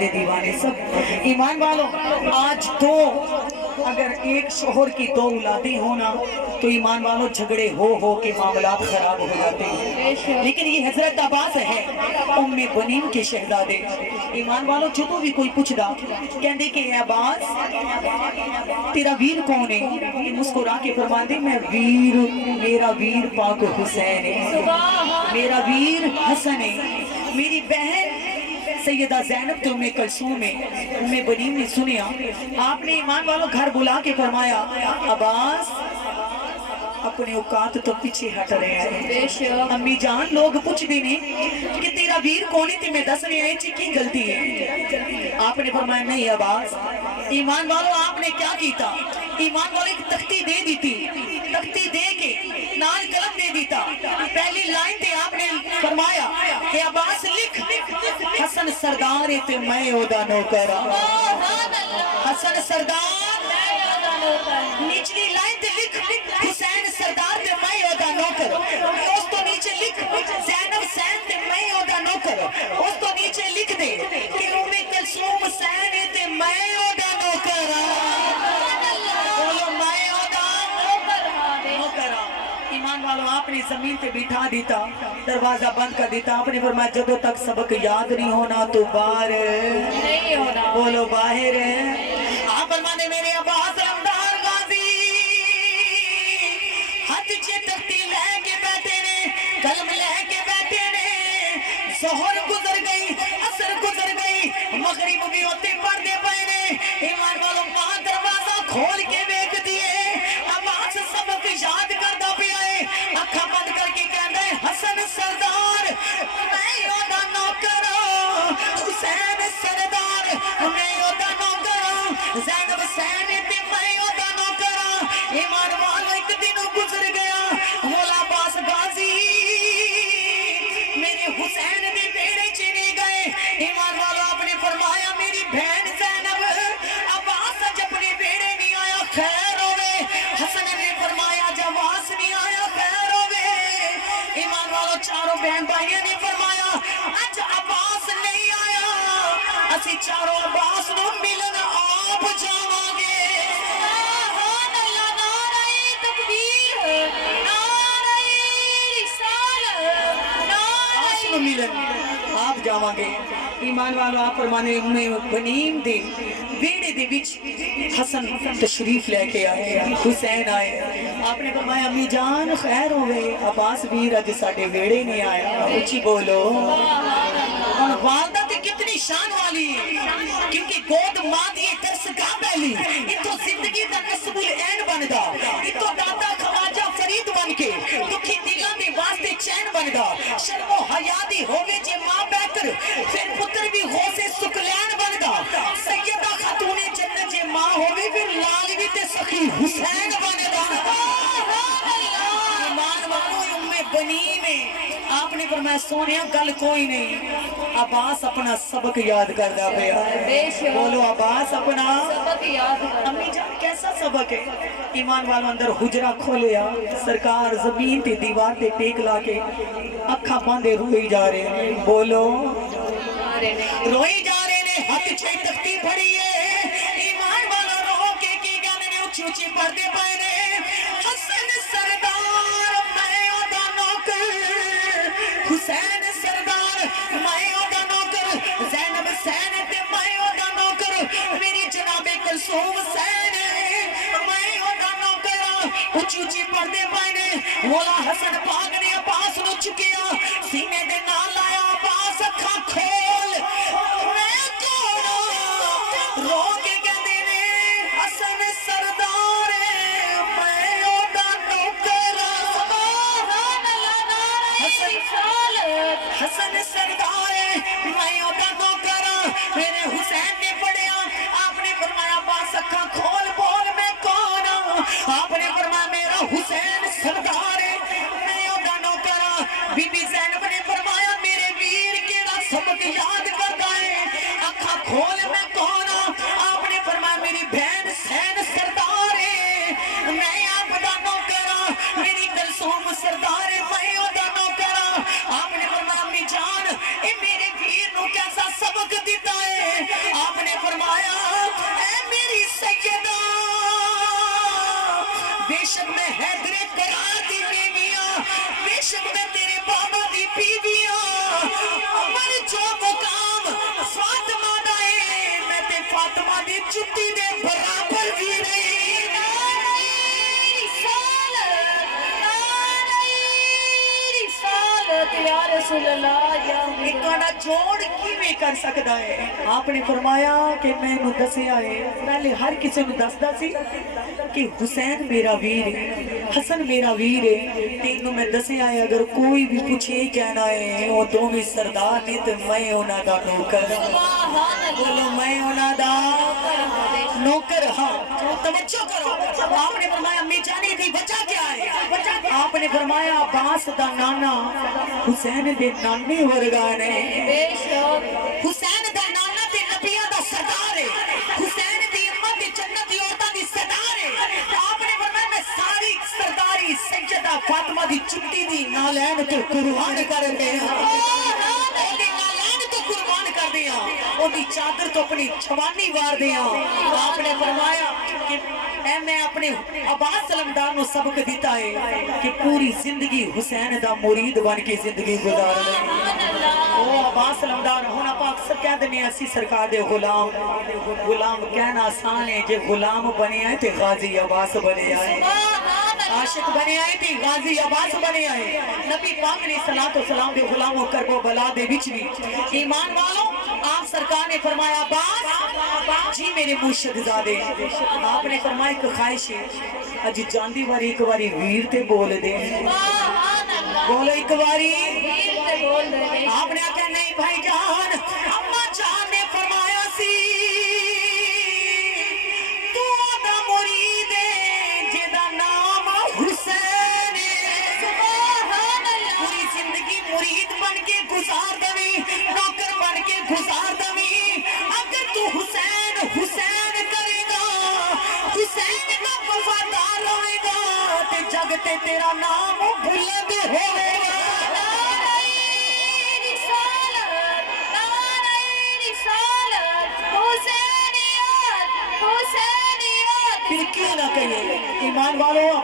دیوانے سب ایمان والوں آج تو اگر ایک شوہر کی دو اولادیں ہونا تو ایمان والوں جھگڑے ہو کے معاملات خراب ہو جاتے ہیں، لیکن یہ حضرت عباس ہے ام بنین کے شہزادے۔ ایمان والوں جدو بھی کوئی پوچھدا کہندے کہ اے عباس تیرا ویر کون ہے؟ یہ مسکرا کے فرماندے میں ویر میرا ویر پاک حسین ہے، میرا ویر حسن ہے۔ میری بہن سیدہ زینب تو ام کلثوم ہے، ام بنین نے سنیا، آپ نے ایمان والوں گھر بلا کے فرمایا عباس اپنے اوقات تو پیچھے ہٹ رہے ہیں، امی جان لوگ پوچھ دینے کہ تیرا ویر کونی تھی میں دس رہے ہیں کی غلطی ہے؟ آپ نے فرمایا نہیں عباس۔ ایمان والوں آپ نے کیا کیتا؟ ایمان والوں ایک تختی دے دی تھی، تختی دے کے نال قلم دے دیتا، پہلی لائن تے آپ نے فرمایا کہ عباس لکھ حسن سردار تے میں اودا نوکرا، حسن سردار نیچلی لائن تے لکھ حسین سردار تے میں اودا نوکر، اس تو نیچے لکھ زینب سین تے میں اودا نوکر، اس تو نیچے لکھ دے کہ ام کلثوم سین تے میں اودا نوکر، بولو میں اودا نوکر۔ ایمان والوں آپ نے زمین پہ بٹھا دیتا، دروازہ بند کر دیتا، آپ نے فرمایا جدو تک سبق یاد نہیں ہونا تو باہر نہیں ہونا، بولو باہر۔ آپ فرمانے میرے عباس رمدار غازی ہاتھ چے تختی لے کے بیٹھے نے، قلم لے کے بیٹھے نے، ظہر گزر گئی، عصر گزر گئی، مغرب بھی ہوتے پردے پئے نے۔ ایمان والوں ماں دروازہ کھول کے دیکھ دیے، عباس سبق یاد کردا پیا ہے، اکھاں بند کر کے کہندا ہے حسن سردار میں اودا نوکر، حسین سردار میں اودا نوکر، زینب سین تے میں اودا نوکر۔ ایمان والوں ایک دن گزر گیا، مولا عباس غازی میرے حسین دے بیڑے چ نہیں گئے۔ ایمان والوں آپ نے فرمایا میری بہن زینب عباس اج اپنے بیڑے نہیں آیا خیر ہوئے، حسن نے فرمایا جب عباس نہیں آیا خیر ہوئے۔ ایمان والوں چاروں بہن بھائیوں نے فرمایا اج عباس نہیں آیا، اسی چاروں عباس نو ملن آپ جاواں گے۔ سبحان اللہ، نعرہ تکبیر، نعرہ رسالت، عباس نو ملن آپ جاواں گے۔ ایمان والوں آپ فرمانے ام بنین دے بیڑے دے وچ حسن تشریف لے کے آئے، حسین آئے، آپ نے فرمایا امی جان خیر ہوئے، عباس ویر اج ساڈے ویڑے نہیں آیا، اچھی بولو۔ اور والدہ تے کتنی شان والی ہے، کیونکہ گود ماں دی درسگاہ پہلی، اتو زندگی دا نصب العین بندا، اتو دادا خواجہ فرید بن کے دکھی دلاں دے واسطے چین بندا، شرم و حیا دی ہووے جے ماں بہتر پھر پتر بھی غوث سکلین بندا، سیدہ خاتون جنت جے ماں ہووے پھر لال بھی تے سخی حسین بندا۔ ایمان والوں ام بنین ہے، آپ نے فرمایا سونیا گل کوئی نہیں، عباس اپنا سبق یاد کردا پیا، بولو عباس اپنا سبق یاد کردا۔ امی جان کیسا سبق ہے؟ ایمان والوں اندر حجرہ کھولیا، سرکار زمین تے دیوار تے ٹیک لا کے اکھاں باندے روئی جا رہے ہیں، بولو روئی جا رہے ہیں، ہاتھ چھے تختی پھڑی ہے، ایمان والا رو کے کی گانے نے اچھی اچھی پردے پائے نے، حسن سردار میں اودا نوکر، حسین سردار میں اودا نوکر، زینب سین تے میں اودا نوکر، میری جناب کلثوم سین میں اودا نوکر، اچھی اچھی پردے پائے نے۔ مولا حسن پاک نے عباس نو چکیا، سینے دے نال لایا، عباس اکھاں کھول میں کون رو کے کہندے نے حسن سردار میں اودا نوکر، سبحان اللہ، نعرہ رسالت، حسن سردار میں اودا نوکر۔ میرے حسین نے پڑھیا، آپ نے فرمایا عباس اکھاں کھول بول میں کون، آپ نے فرمایا میرا حسین سردار میں اودا نوکر۔ بی بی زینب نے فرمایا میرے ویر کیڑا سبق یاد کردا ہے، اکھاں کھول میں کون، آپ نے فرمایا میری بہن سین سردار میں آپ دا نوکر، میری کلثوم سردار میں اودا نوکر۔ آپ نے فرمایا امی جان اے میرے ویر نو کیسا سبق دیتا ہے، چٹی دے برابر ویر یا رسول اللہ یا ایکانا جوڑ کیویں کر سکتا ہے؟ آپ نے فرمایا کہ میں نو دسیا ہے، پہلے ہر کسی نو دسدا سی کہ حسین میرا ویر ہے، حسن میرا ویر ہے، تینوں میں دسیا ہے اگر کوئی بھی پوچھے کہنا ہے وہ تو بھی سردار نہیں تو میں انہاں دا نوکر بولو میں انہاں دا نوکر ہاں توجہ کرو آپ نے فرمایا امی جانی تھی وجہ کیا ہے آپ نے فرمایا عباس دا نانا حسین دے نانے ورگا نے حسین دا نانا تے نبیہ دا سردار ہے حسین دی امت دی جنت دی عورتاں دی سردار ہے آپ نے فرمایا میں ساری سرداری سیدہ فاطمہ دی چٹی دی نالین تو قربان کر دے وہ دی چادر تو اپنی چھوانی وار دیا آپ نے فرمایا کہ اے میں اپنے عباس سلمدار نو سبق دیتا ہے کہ پوری زندگی حسین دا مرید بن کے زندگی گزار لیں وہ عباس سلمدار ہونا پا اکثر کہہ دنے اسی سرکار دے غلام کہنا آسان ہے جے غلام بنے آئے تے غازی عباس بنے آئے عاشق بنے آئے تھی غازی عباس بنے آئے نبی پاک علیہ السلام دے غلاموں کربو بلا دے بچ بھی ایمان والوں آپ سرکار نے فرمایا عباس جی میرے مرشد زادے آپ نے فرمایا ایک خواہش ہے اج جاندی واری ایک واری ویر تے بول دے بولو ایک واری آپ نے آکھا نہیں بھائی جان اما جان نے فرمایا سی تو دا مرید ہے جیدہ نام حسین پوری زندگی مرید بن کے گزار دوی نوکر بن کے گزار دوی اگر تو حسین حسین کرے گا حسین کا وفادار ہوئے گا تے جگ تے تیرا نام بلند ہوئے گا پھر کیوں نہ کہیے ایمان والوں